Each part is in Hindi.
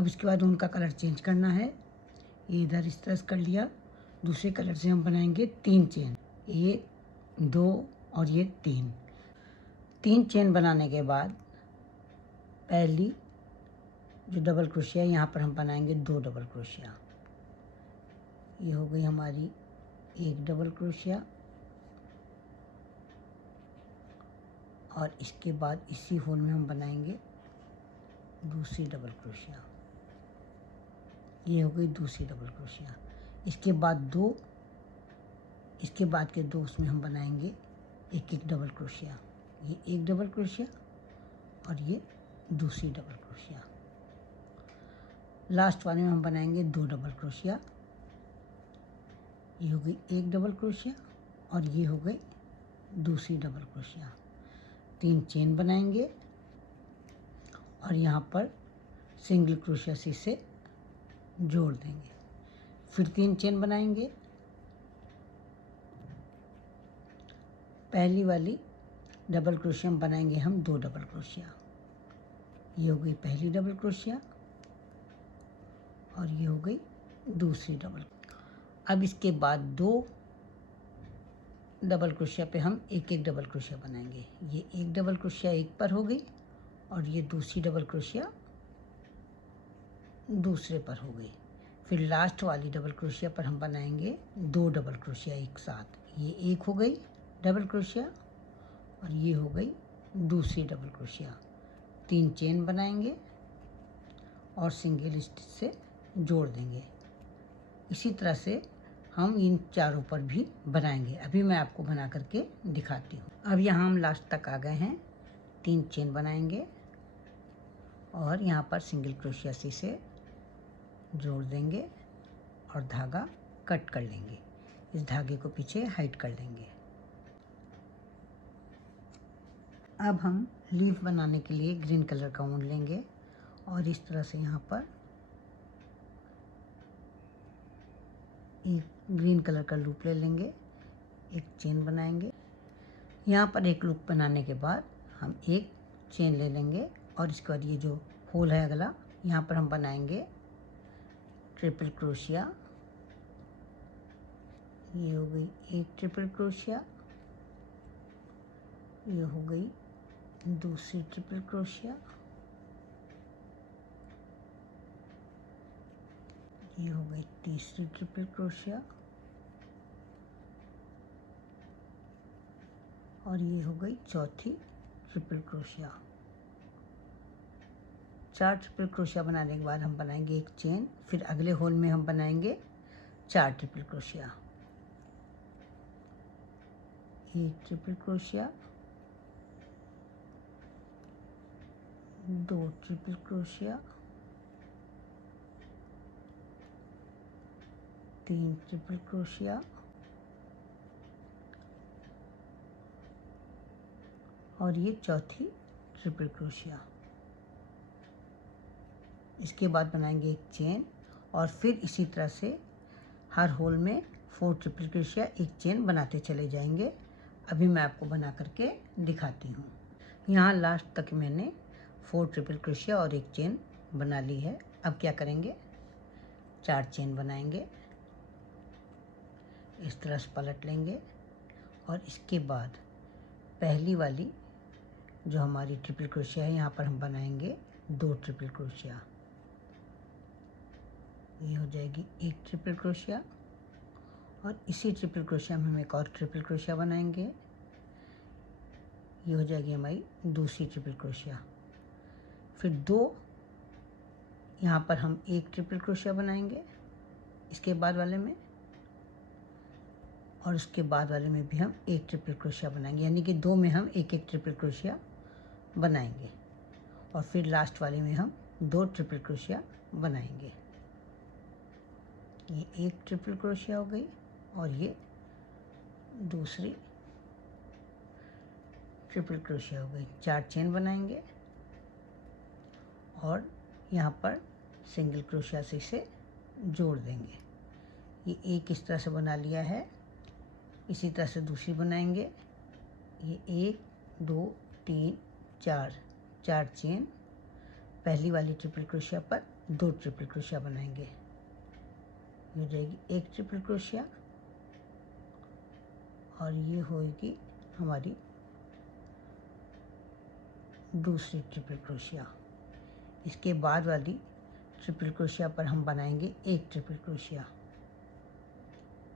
अब इसके बाद उनका कलर चेंज करना है। ये इधर इस तरह से कर लिया। दूसरे कलर से हम बनाएंगे 3 चेन, 1 2 और ये 3 चेन बनाने के बाद पहली जो डबल क्रोशिया है यहाँ पर हम बनाएंगे 2 डबल क्रोशिया। ये हो गई हमारी 1 डबल क्रोशिया और इसके बाद इसी होल में हम बनाएंगे दूसरी डबल क्रोशिया। ये हो गई दूसरी डबल क्रोशिया। इसके बाद 2, इसके बाद के 2 उसमें हम बनाएंगे 1 डबल क्रोशिया। ये 1 डबल क्रोशिया और ये दूसरी डबल क्रोशिया। लास्ट वाले में हम बनाएंगे 2 डबल क्रोशिया। ये हो गई 1 डबल क्रोशिया और ये हो गई दूसरी डबल क्रोशिया। 3 चेन बनाएंगे और यहाँ पर सिंगल क्रोशिया से जोड़ देंगे। फिर 3 चेन बनाएंगे। पहली वाली डबल क्रोशिया में बनाएंगे हम 2 डबल क्रोशिया। ये हो गई पहली डबल क्रोशिया और ये हो गई दूसरी डबल। अब इसके बाद 2 डबल क्रोशिया पे हम 1 डबल क्रोशिया बनाएंगे। ये 1 डबल क्रोशिया एक पर हो गई और ये दूसरी डबल क्रोशिया दूसरे पर हो गई। फिर लास्ट वाली डबल क्रोशिया पर हम बनाएंगे 2 डबल क्रोशिया एक साथ। ये एक हो गई डबल क्रोशिया और ये हो गई दूसरी डबल क्रोशिया। 3 चेन बनाएंगे और सिंगल स्टिच से जोड़ देंगे। इसी तरह से हम इन चारों पर भी बनाएंगे। अभी मैं आपको बना करके दिखाती हूँ। अब यहाँ हम लास्ट तक आ गए हैं। 3 चेन बनाएंगे और यहाँ पर सिंगल क्रोशिया से जोड़ देंगे और धागा कट कर लेंगे। इस धागे को पीछे हाइड कर लेंगे। अब हम लीफ बनाने के लिए ग्रीन कलर का ऊन लेंगे और इस तरह से यहाँ पर एक ग्रीन कलर का लूप ले लेंगे। 1 चेन बनाएंगे। यहाँ पर एक लूप बनाने के बाद हम 1 चेन ले लेंगे और इसके बाद ये जो होल है अगला, यहाँ पर हम बनाएंगे ट्रिपल क्रोशिया। ये हो गई 1 ट्रिपल क्रोशिया। ये हो गई दूसरी ट्रिपल क्रोशिया। ये हो गई तीसरी ट्रिपल क्रोशिया और ये हो गई चौथी ट्रिपल क्रोशिया। 4 ट्रिपल क्रोशिया बनाने के बाद हम बनाएंगे 1 चेन। फिर अगले होल में हम बनाएंगे 4 triple crochet. 1 triple crochet, 2 triple crochet, 3 triple crochet और ये चौथी ट्रिपल क्रोशिया। इसके बाद बनाएंगे 1 चेन और फिर इसी तरह से हर होल में 4 ट्रिपल क्रोशिया 1 चेन बनाते चले जाएंगे। अभी मैं आपको बना करके दिखाती हूँ। यहाँ लास्ट तक मैंने 4 ट्रिपल क्रोशिया और 1 चेन बना ली है। अब क्या करेंगे, 4 चेन बनाएंगे, इस तरह से पलट लेंगे और इसके बाद पहली वाली जो हमारी ट्रिपल क्रोशिया है यहाँ पर हम बनाएंगे 2 ट्रिपल क्रोशिया। ये हो जाएगी 1 ट्रिपल क्रोशिया और इसी ट्रिपल क्रोशिया में हम एक और ट्रिपल क्रोशिया बनाएंगे। ये हो जाएगी हमारी दूसरी ट्रिपल क्रोशिया। फिर 2 यहाँ पर हम 1 ट्रिपल क्रोशिया बनाएंगे इसके बाद वाले में और उसके बाद वाले में भी हम 1 ट्रिपल क्रोशिया बनाएंगे, यानी कि 2 में हम 1 ट्रिपल क्रोशिया बनाएंगे और फिर लास्ट वाले में हम 2 ट्रिपल क्रोशिया बनाएंगे। ये 1 ट्रिपल क्रोशिया हो गई और ये दूसरी ट्रिपल क्रोशिया हो गई। 4 चेन बनाएंगे और यहाँ पर सिंगल क्रोशिया से इसे जोड़ देंगे। ये एक इस तरह से बना लिया है। इसी तरह से दूसरी बनाएंगे। ये 1 2 3 4 चेन पहली वाली ट्रिपल क्रोशिया पर 2 ट्रिपल क्रोशिया बनाएंगे। ये हो जाएगी एक ट्रिपल क्रोशिया और ये होगी हमारी दूसरी ट्रिपल क्रोशिया। इसके बाद वाली ट्रिपल क्रोशिया पर हम बनाएंगे एक ट्रिपल क्रोशिया।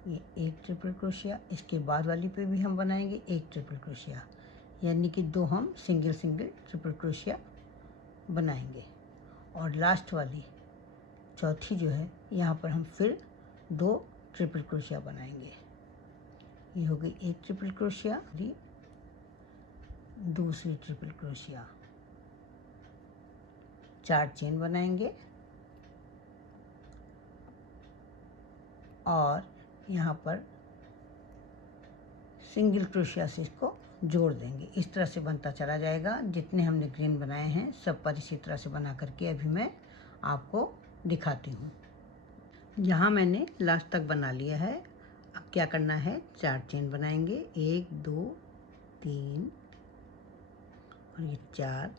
ये एक ट्रिपल क्रोशिया, इसके बाद वाली पे भी हम बनाएंगे एक ट्रिपल क्रोशिया, यानी कि 2 हम सिंगल सिंगल ट्रिपल क्रोशिया बनाएंगे। और लास्ट वाली चौथी जो है यहाँ पर हम फिर 2 ट्रिपल क्रोशिया बनाएंगे। ये हो गई एक ट्रिपल क्रोशिया, दूसरी ट्रिपल क्रोशिया, 4 चेन बनाएंगे और यहाँ पर सिंगल क्रोशिया से इसको जोड़ देंगे। इस तरह से बनता चला जाएगा। जितने हमने ग्रीन बनाए हैं सब पर इसी तरह से बना करके अभी मैं आपको दिखाती हूँ। यहाँ मैंने लास्ट तक बना लिया है। अब क्या करना है, 4 चेन बनाएंगे, 1 2 3 और ये 4,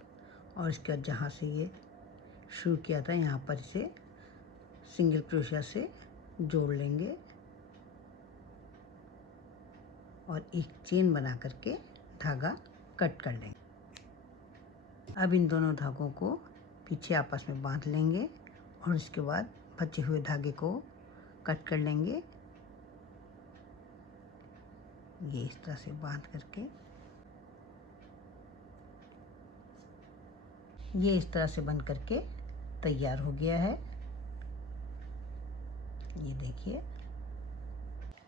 और इसके बाद जहाँ से ये शुरू किया था यहाँ पर इसे सिंगल क्रोशिया से जोड़ लेंगे और एक चेन बना करके धागा कट कर लेंगे। अब इन दोनों धागों को पीछे आपस में बांध लेंगे और इसके बाद बचे हुए धागे को कट कर लेंगे। ये इस तरह से बांध करके ये इस तरह से बन करके तैयार हो गया है। ये देखिए,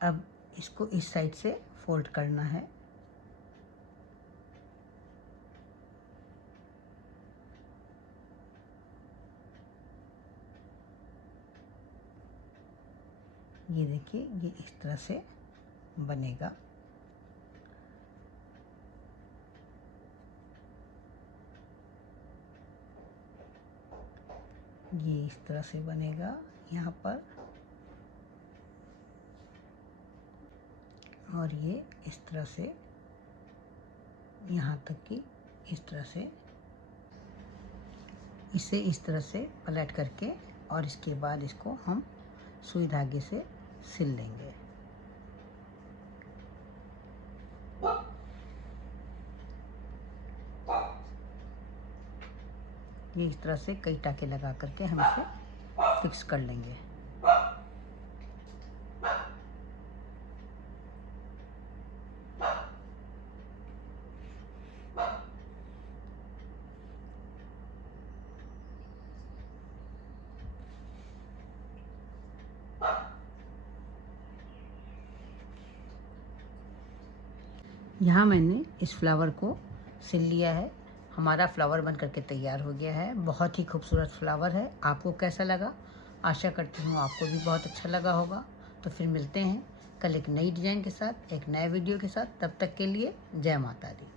अब इसको इस साइड से फोल्ड करना है। ये देखिए, ये इस तरह से बनेगा। ये इस तरह से बनेगा यहाँ पर, और ये इस तरह से यहाँ तक कि इस तरह से, इसे इस तरह से पलट करके और इसके बाद इसको हम सुई धागे से सिल लेंगे। ये इस तरह से कई टाके लगा करके हम इसे फिक्स कर लेंगे। यहाँ मैंने इस फ्लावर को सिल लिया है। हमारा फ्लावर बन करके तैयार हो गया है। बहुत ही खूबसूरत फ्लावर है। आपको कैसा लगा? आशा करती हूँ आपको भी बहुत अच्छा लगा होगा। तो फिर मिलते हैं कल एक नई डिज़ाइन के साथ, एक नए वीडियो के साथ। तब तक के लिए जय माता दी।